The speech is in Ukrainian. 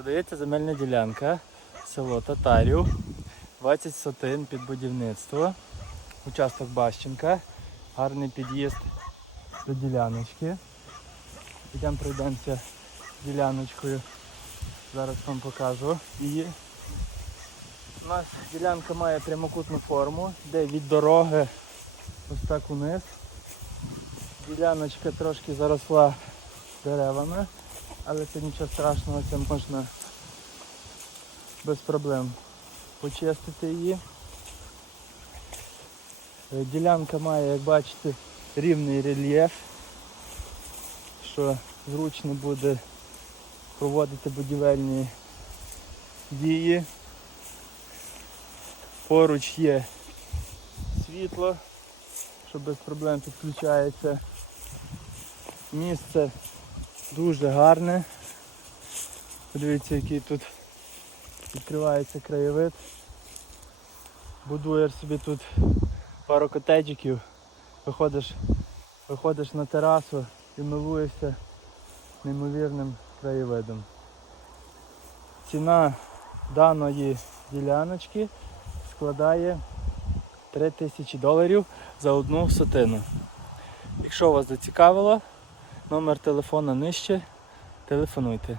Продається земельна ділянка, село Татарів, 20 сотин під будівництво, участок Бащенка, гарний під'їзд до діляночки. Йдемо пройдемося діляночкою. Зараз вам покажу її. У нас ділянка має прямокутну форму, де від дороги ось так униз. Діляночка трошки заросла деревами, але це нічого страшного, це можна без проблем почистити її. Е, Ділянка має, як бачите, рівний рельєф, що зручно буде проводити будівельні дії. Поруч є світло, що без проблем підключається. Місце дуже гарне. Подивіться, який тут відкривається краєвид. Будуєш собі тут пару котеджиків, виходиш, виходиш на терасу і милуєшся неймовірним краєвидом. Ціна даної діляночки складає 3000 доларів за одну сотину. Якщо вас зацікавило, номер телефона нижче, телефонуйте.